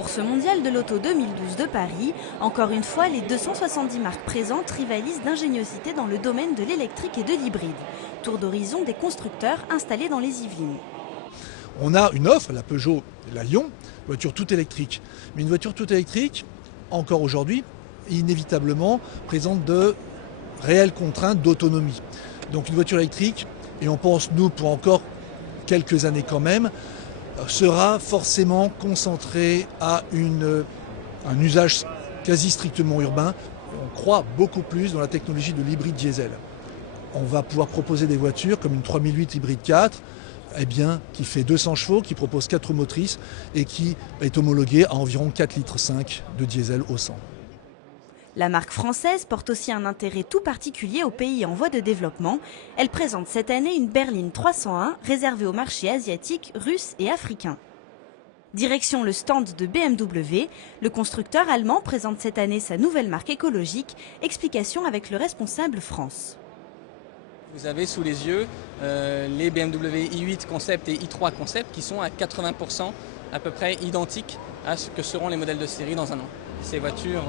Pour ce mondial de l'auto 2012 de Paris, encore une fois, les 270 marques présentes rivalisent d'ingéniosité dans le domaine de l'électrique et de l'hybride. Tour d'horizon des constructeurs installés dans les Yvelines. On a une offre, la Peugeot et la Lyon, voiture toute électrique. Mais une voiture toute électrique, encore aujourd'hui, inévitablement présente de réelles contraintes d'autonomie. Donc une voiture électrique, et on pense nous pour encore quelques années quand même, sera forcément concentrée à un usage quasi strictement urbain. On croit beaucoup plus dans la technologie de l'hybride diesel. On va pouvoir proposer des voitures comme une 3008 hybride 4, qui fait 200 chevaux, qui propose 4 roues motrices et qui est homologuée à environ 4,5 litres de diesel au 100. La marque française porte aussi un intérêt tout particulier aux pays en voie de développement. Elle présente cette année une berline 301 réservée aux marchés asiatiques, russes et africains. Direction le stand de BMW, le constructeur allemand présente cette année sa nouvelle marque écologique. Explication avec le responsable France. Vous avez sous les yeux les BMW i8 Concept et i3 Concept qui sont à 80% à peu près identiques à ce que seront les modèles de série dans un an. Ces voitures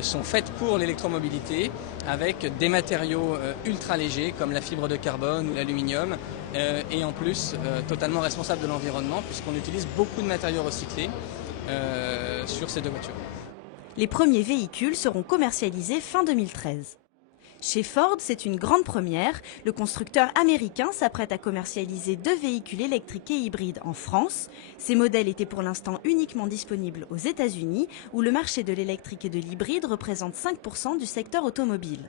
sont faites pour l'électromobilité avec des matériaux ultra légers comme la fibre de carbone ou l'aluminium et en plus totalement responsables de l'environnement puisqu'on utilise beaucoup de matériaux recyclés sur ces deux voitures. Les premiers véhicules seront commercialisés fin 2013. Chez Ford, c'est une grande première. Le constructeur américain s'apprête à commercialiser 2 véhicules électriques et hybrides en France. Ces modèles étaient pour l'instant uniquement disponibles aux États-Unis, où le marché de l'électrique et de l'hybride représente 5% du secteur automobile.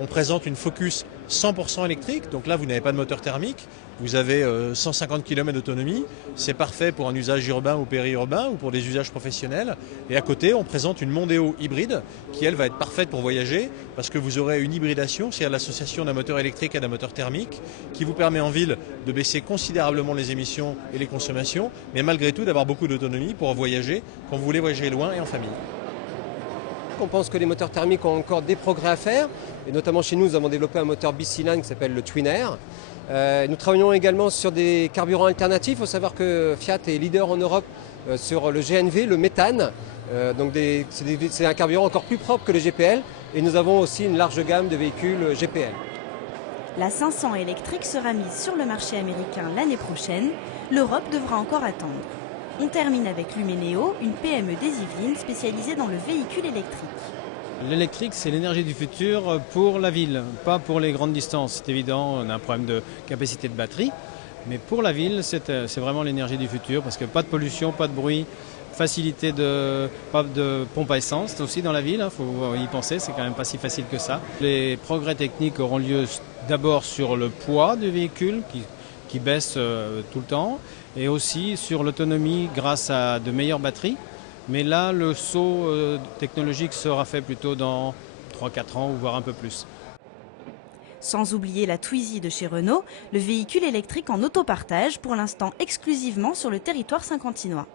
On présente une Focus 100% électrique, donc là vous n'avez pas de moteur thermique, vous avez 150 km d'autonomie, c'est parfait pour un usage urbain ou périurbain ou pour des usages professionnels. Et à côté on présente une Mondeo hybride qui elle va être parfaite pour voyager parce que vous aurez une hybridation, c'est-à-dire l'association d'un moteur électrique et d'un moteur thermique qui vous permet en ville de baisser considérablement les émissions et les consommations, mais malgré tout d'avoir beaucoup d'autonomie pour voyager quand vous voulez voyager loin et en famille. On pense que les moteurs thermiques ont encore des progrès à faire, et notamment chez nous, nous avons développé un moteur bicylindre qui s'appelle le Twin Air. Nous travaillons également sur des carburants alternatifs. Il faut savoir que Fiat est leader en Europe sur le GNV, le méthane. C'est un carburant encore plus propre que le GPL, et nous avons aussi une large gamme de véhicules GPL. La 500 électrique sera mise sur le marché américain l'année prochaine. L'Europe devra encore attendre. On termine avec Luménéo, une PME des Yvelines spécialisée dans le véhicule électrique. L'électrique, c'est l'énergie du futur pour la ville, pas pour les grandes distances. C'est évident, on a un problème de capacité de batterie, mais pour la ville, c'est vraiment l'énergie du futur parce que pas de pollution, pas de bruit, facilité pas de pompe à essence aussi dans la ville, il faut y penser, c'est quand même pas si facile que ça. Les progrès techniques auront lieu d'abord sur le poids du véhicule qui baisse tout le temps, et aussi sur l'autonomie grâce à de meilleures batteries. Mais là, le saut technologique sera fait plutôt dans 3-4 ans, ou voire un peu plus. Sans oublier la Twizy de chez Renault, le véhicule électrique en autopartage, pour l'instant exclusivement sur le territoire saint-quentinois.